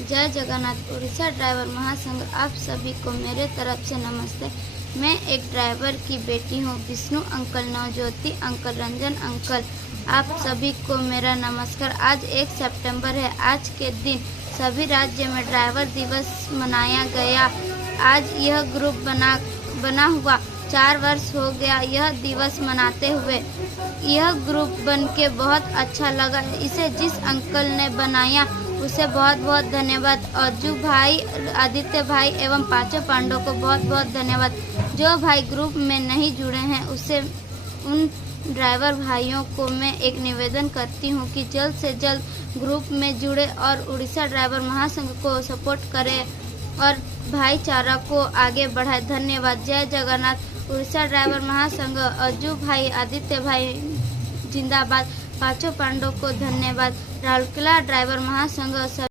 जय जगन्नाथ। उड़ीसा ड्राइवर महासंघ आप सभी को मेरे तरफ से नमस्ते। मैं एक ड्राइवर की बेटी हूँ। Vishnu uncle, Navjyoti uncle, Ranjan uncle, आप सभी को मेरा नमस्कार। आज 1 सितंबर है। आज के दिन सभी राज्य में ड्राइवर दिवस मनाया गया। आज यह ग्रुप बना हुआ 4 वर्ष हो गया यह दिवस मनाते हुए। यह ग्रुप बन के बहुत अच्छा लगा। इसे जिस अंकल ने बनाया उसे बहुत बहुत धन्यवाद। अर्जू भाई, आदित्य भाई एवं पांचों पांडवों को बहुत बहुत धन्यवाद। जो भाई ग्रुप में नहीं जुड़े हैं उसे उन ड्राइवर भाइयों को मैं एक निवेदन करती हूं कि जल्द से जल्द ग्रुप में जुड़े और उड़ीसा ड्राइवर महासंघ को सपोर्ट करें और भाईचारा को आगे बढ़ाए। धन्यवाद। जय जगन्नाथ। उड़ीसा ड्राइवर महासंघ, अर्जू भाई, आदित्य भाई जिंदाबाद। पांचों पांडवों को धन्यवाद। राउरकेला ड्राइवर महासंघ